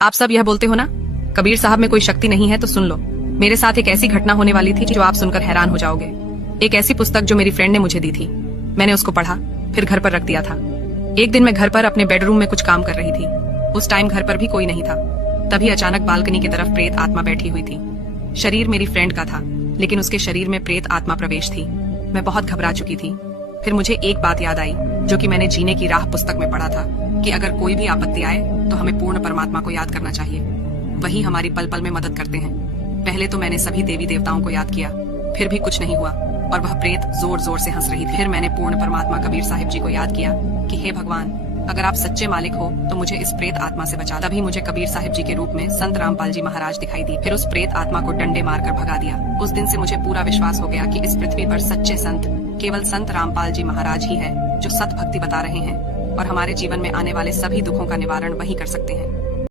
आप सब यह बोलते हो ना, कबीर साहब में कोई शक्ति नहीं है, तो सुन लो। मेरे साथ एक ऐसी घटना होने वाली थी जो आप सुनकर हैरान हो जाओगे। एक ऐसी पुस्तक जो मेरी फ्रेंड ने मुझे दी थी, मैंने उसको पढ़ा, फिर घर पर रख दिया था। एक दिन मैं घर पर अपने बेडरूम में कुछ काम कर रही थी। उस टाइम घर पर भी कोई नहीं था। तभी अचानक बालकनी की तरफ प्रेत आत्मा बैठी हुई थी। शरीर मेरी फ्रेंड का था, लेकिन उसके शरीर में प्रेत आत्मा प्रवेश थी। मैं बहुत घबरा चुकी थी। फिर मुझे एक बात याद आई, जो कि मैंने जीने की राह पुस्तक में पढ़ा था, कि अगर कोई भी आपत्ति आए तो हमें पूर्ण परमात्मा को याद करना चाहिए। वही हमारी पल पल में मदद करते हैं। पहले तो मैंने सभी देवी देवताओं को याद किया, फिर भी कुछ नहीं हुआ और वह प्रेत जोर जोर से हंस रही थी। फिर मैंने पूर्ण परमात्मा कबीर साहिब जी को याद किया कि हे भगवान, अगर आप सच्चे मालिक हो तो मुझे इस प्रेत आत्मा से बचा। तभी मुझे कबीर साहिब जी के रूप में संत रामपाल जी महाराज दिखाई दी। फिर उस प्रेत आत्मा को डंडे मारकर भगा दिया। उस दिन से मुझे पूरा विश्वास हो गया कि इस पृथ्वी पर सच्चे संत केवल संत रामपाल जी महाराज ही है, जो सत भक्ति बता रहे हैं और हमारे जीवन में आने वाले सभी दुखों का निवारण वही कर सकते हैं।